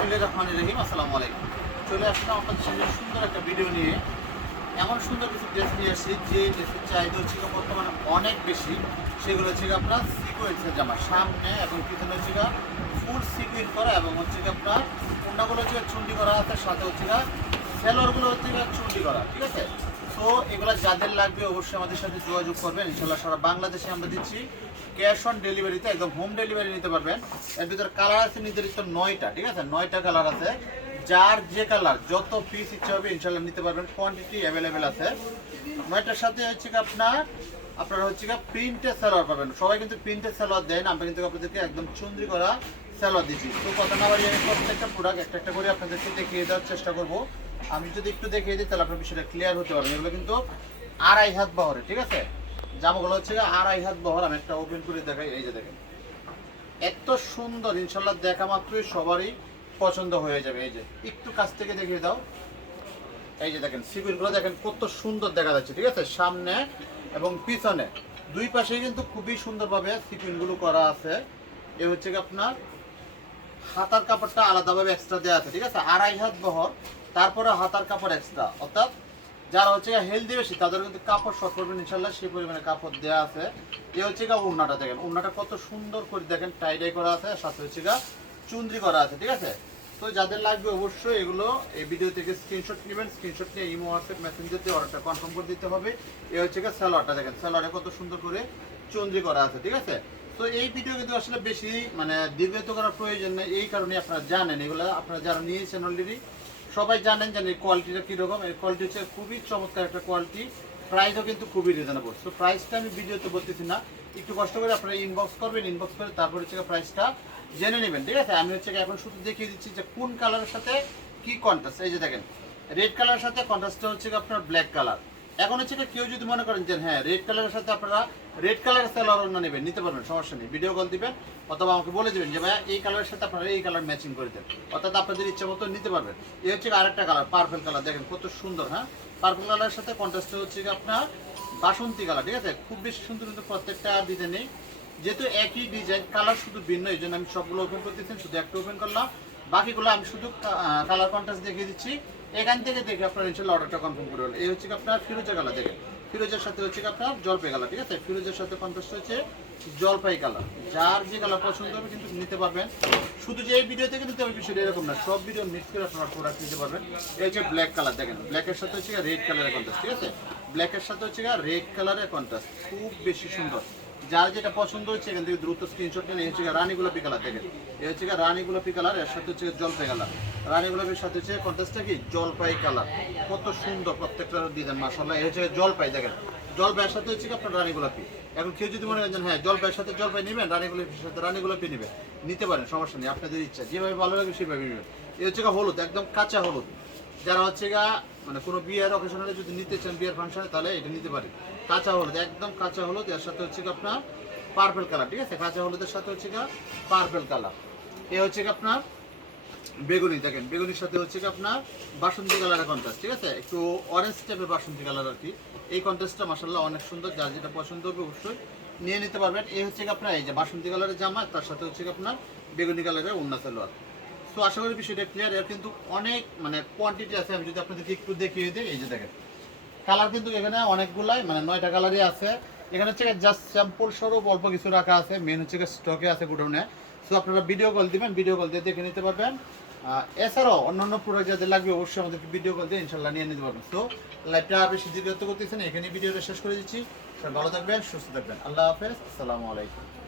বিসমিল্লাহির রহমানির রহিম, আসসালামু আলাইকুম। চলে আসলাম আপনাদের সামনে সুন্দর একটা ভিডিও নিয়ে। এমন সুন্দর কিছু ড্রেস নিয়ে আসছি, যে ড্রেসের চাহিদা হচ্ছে বর্তমানে অনেক বেশি। সেগুলো হচ্ছে আপনার সিকুয়েন্সের জামা, সামনে এবং পিছনে হচ্ছে ফুল সিকুয়েন্স করা এবং হচ্ছে আপনার কুন্ডাগুলো হচ্ছে চুন্ডি করা আছে, সাথে হচ্ছে সেলরগুলো হচ্ছে চুন্ডি করা, ঠিক আছে? তো এগুলো যাদের লাগবে অবশ্যই আমাদের সাথে যোগাযোগ করবেন। ইনশাল্লাহ সারা বাংলাদেশে আমরা দিচ্ছি। ক্যাশ অন ডেলিভারিতে একদম হোম ডেলিভারি নিতে পারবেন। এর ভিতরে কালার আছে নির্ধারিত নয়টা, ঠিক আছে? নয়টা কালার আছে। যার যে কালার যত পিস ইচ্ছা হবে ইনশাল্লাহ নিতে পারবেন। কোয়ান্টিটি অ্যাভেলেবেল আছে। নয়টার সাথে হচ্ছে কি আপনার? আপনারা হচ্ছে কি প্রিন্টের সালোয়ার পাবেন। সবাই কিন্তু প্রিন্টের সালোয়ার দেন। আমরা কিন্তু আপনাদেরকে একদম চুন্দ্রি করা সালোয়ার দিচ্ছি। তো কথা না বাড়িয়ে প্রত্যেকটা প্রোডাক্ট একটা একটা করে আপনাদেরকে দেখিয়ে দেওয়ার চেষ্টা করব। আমি যদি একটু দেখিয়ে দিই, তাহলে আপনার বিষয়টা ক্লিয়ার হতে পারবেন এগুলো কিন্তু আড়াই হাত বহরে, ঠিক আছে? জামাগুলো হচ্ছে আড়াই হাত বহর, আমি একটা ওপেন করে দেখাই, এই যে দেখেন। এত সুন্দর, ইনশাল্লাহ দেখা মাত্রই সবারই পছন্দ হয়ে যাবে, এই যে। একটু কাছ থেকে দেখিয়ে দাও। এই যে দেখেন সিকুইনগুলো দেখেন, কত সুন্দর দেখা যাচ্ছে, ঠিক আছে? সামনে এবং পিছনে। দুই পাশেই কিন্তু খুবই সুন্দরভাবে সিকুইনগুলো করা আছে। এ হচ্ছে আপনার হাতার কাপড়টা আলাদাভাবে এক্সট্রা দেওয়া আছে, ঠিক আছে? আড়াই হাত বহর, তারপরে হাতার কাপড় এক্সট্রা অর্থাৎ যারা হচ্ছে হেলদি বেশি, তাদের কিন্তু কাপড় শর্ট করবেন ইনশাল্লাহ সেই পরিমাণে কাপড় দেওয়া আছে। এ হচ্ছে গা উন্নাটা দেখেন উন্নাটা কত সুন্দর করে দেখেন টাইডাই করা আছে সাথে হচ্ছে গা চুন্দ্রি করা আছে, ঠিক আছে? তো যাদের লাগবে অবশ্যই এগুলো এই ভিডিও থেকে স্ক্রিনশট নেবেন স্ক্রিনশট নিয়ে ইমো হোয়াটসঅ্যাপ মেসেঞ্জার দিয়ে অর্ডারটা কনফার্ম করে দিতে হবে। এ হচ্ছে গা স্যালোয়ারটা দেখেন স্যালোয়ারে কত সুন্দর করে চুন্দ্রি করা আছে, ঠিক আছে? তো এই ভিডিও কিন্তু আসলে বেশি মানে দীর্ঘায়িত করার প্রয়োজন নেই, এই কারণে আপনারা জানেন, এগুলো আপনারা যারা নিয়েছেন অলরেডি সবাই জানেন যে এই কোয়ালিটিটা কীরকম এই কোয়ালিটি হচ্ছে খুবই চমৎকার একটা কোয়ালিটি প্রাইসও কিন্তু খুবই রিজনেবল তো প্রাইসটা আমি ভিডিওতে বলতেছি না, একটু কষ্ট করে আপনারা ইনবক্স করবেন ইনবক্স করে তারপরে হচ্ছে প্রাইসটা জেনে নেবেন, ঠিক আছে? আমি হচ্ছে এখন শুধু দেখিয়ে দিচ্ছি যে কোন কালারের সাথে কি কন্ট্রাস্ট এই যে দেখেন রেড কালারের সাথে কন্ট্রাস্টটা হচ্ছে আপনার ব্ল্যাক কালার এখন হচ্ছে কেউ যদি মনে করেন যে হ্যাঁ রেড কালারের সাথে আপনারা রেড কালারের সালোয়ার অন্য নেবেন, নিতে পারবেন, সমস্যা নেই। ভিডিও কল দিবেন, অথবা আমাকে বলে দেবেন যে, ভাইয়া, এই কালারের সাথে আপনারা এই কালার ম্যাচিং করে দেন। অর্থাৎ আপনাদের ইচ্ছা মতো নিতে পারবেন। এই হচ্ছে আরেকটা কালার পার্পল কালার দেখেন, কত সুন্দর হ্যাঁ? পার্পল কালারের সাথে কন্ট্রাস্ট হচ্ছে আপনার বাসন্তী কালার ঠিক আছে? খুব বেশি সুন্দর কিন্তু প্রত্যেকটা ডিজাইনে যেহেতু একই ডিজাইন কালার শুধু ভিন্ন, এই জন্য আমি সবগুলো ওপেন করতেছি, শুধু একটা ওপেন করলাম। বাকিগুলো আমি শুধু কালার কন্ট্রাস্ট দেখিয়ে দিচ্ছি। এখান থেকে দেখে আপনার ইনশাল্লাহ অর্ডারটা কনফার্ম করে এই হচ্ছে আপনার ফিরোজা কালার দেখেন। ফিরোজের সাথে হচ্ছে আপনার জলপাই কালার ঠিক আছে? ফিরোজের সাথে কন্ট্রাস্ট হচ্ছে জলপাই কালার যার যে কালার পছন্দ হবে কিন্তু নিতে পারবেন। শুধু যে ভিডিও থেকে নিতে হবে, বিষয়টা এরকম না। সব ভিডিও মিক্স করে আপনারা প্রোডাক্ট নিতে পারবেন। এই হচ্ছে ব্ল্যাক কালার দেখেন। ব্ল্যাকের সাথে হচ্ছে রেড কালারের কন্ট্রাস্ট ঠিক আছে? ব্ল্যাকের সাথে হচ্ছে রেড কালারের কন্ট্রাস্ট খুব বেশি সুন্দর। যার যেটা পছন্দ হচ্ছে এখান থেকে দ্রুত স্ক্রিনশট নিয়ে হচ্ছে রানী গোলাপি কালার দেখেন। এই হচ্ছে রানী গোলাপি কালারের সাথে হচ্ছে জলপাই কালার রানী গোলাপির সাথে হচ্ছে কন্ট্রাস্টটা কি? জলপাই কালার কত সুন্দর প্রত্যেকটা ডিজাইন মাসাল্লাহ এই হচ্ছে জলপাই, দেখেন। জলপাইয়ের সাথে হচ্ছে আপনার রানী গোলাপি। এখন কেউ যদি মনে করেন হ্যাঁ জলপাইয়ের সাথে জলপাই নেবেন, রানী গোলাপির সাথে রানী গোলাপি নেবেন। নিতে পারেন, সমস্যা নেই। আপনাদের ইচ্ছা, যেভাবে ভালো লাগে সেভাবে নেবেন। এই হচ্ছে হলুদ, একদম কাঁচা হলুদ। যারা হচ্ছে গা মানে কোনো বিয়ের অকেশনালে যদি নিতে চান, বিয়ের ফাংশনে তাহলে এটা নিতে পারেন। কাঁচা হলুদ, একদম কাঁচা হলুদ, এর সাথে হচ্ছে আপনার পার্পেল কালার ঠিক আছে? কাঁচা হলুদের সাথে হচ্ছে পার্পেল কালার এ হচ্ছে আপনার বেগুনি, দেখেন, বেগুনির সাথে হচ্ছে আপনার বাসন্তী কালারের কন্ট্রাস্ট ঠিক আছে? একটু অরেঞ্জ টাইপের বাসন্তী কালার আর কি। এই কন্ট্রাস্টটা মাসাল্লাহ অনেক সুন্দর, যার যেটা পছন্দ হবে অবশ্যই নিয়ে নিতে পারবেন। এই হচ্ছে আপনার এই যে বাসন্তী কালারের জামা, তার সাথে হচ্ছে আপনার বেগুনি কালারের উন্না সালোয়ার। তো আশা করি বিষয়টা ক্লিয়ার এর কিন্তু অনেক মানে কোয়ান্টিটি আছে, আমি যদি আপনাদেরকে একটু দেখিয়ে দিই, এই যে দেখেন কালার কিন্তু এখানে অনেকগুলাই মানে নয়টা কালারই আছে। এখানে হচ্ছে জাস্ট স্যাম্পল স্বরূপ অল্প কিছু রাখা আছে মেন হচ্ছে স্টকে আছে গুডাউনে। সো আপনারা ভিডিও কল দিবেন ভিডিও কল দিয়ে দেখে নিতে পারবেন। এছাড়াও অন্যান্য প্রোডাক্ট যাদের লাগবে, অবশ্যই আমাদেরকে ভিডিও কল দিয়ে ইনশাল্লাহ নিয়ে নিতে পারবেন। তো লাইভটা বেশি দীর্ঘায়িত করতেছেন এখানে ভিডিওটা শেষ করে দিচ্ছি। ভালো থাকবেন, সুস্থ থাকবেন। আল্লাহ হাফেজ, আসসালামু আলাইকুম।